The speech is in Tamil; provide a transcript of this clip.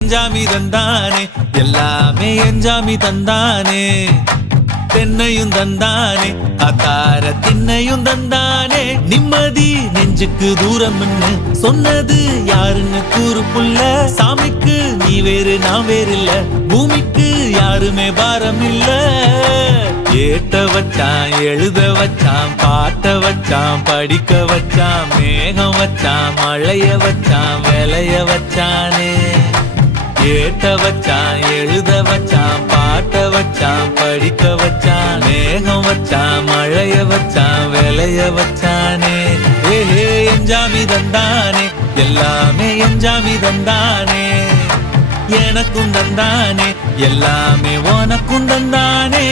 எஞ்சாமி தந்தானே எல்லாமே எஞ்சாமி தந்தானே தென்னையும் தந்தானே அத்தார திண்ணையும் தந்தானே நிம்மதி நெஞ்சுக்கு தூரம் சொன்னது யாருன்னு கூறு புள்ள சாமிக்கு நீ வேறு நான் வேறு இல்ல பூமிக்கு யாருமே பாரம் இல்ல ஏத்த வச்சான் எழுத வச்சான் பாட்ட வச்சான் படிக்க வச்சான் மேகம் வச்சான் மழைய வச்சான் விளைய வச்சானே ஏத்த வச்சான் எழுத வச்சான் பாட்ட வச்சான் படிக்க வச்சான் மேகம் வச்சான் மழைய வச்சான் விளைய வச்சானே ஏஹே எஞ்சாமி தந்தானே எல்லாமே எஞ்சாமி தந்தானே எனக்கும் தந்தானே எல்லாமே உனக்கும் தந்தானே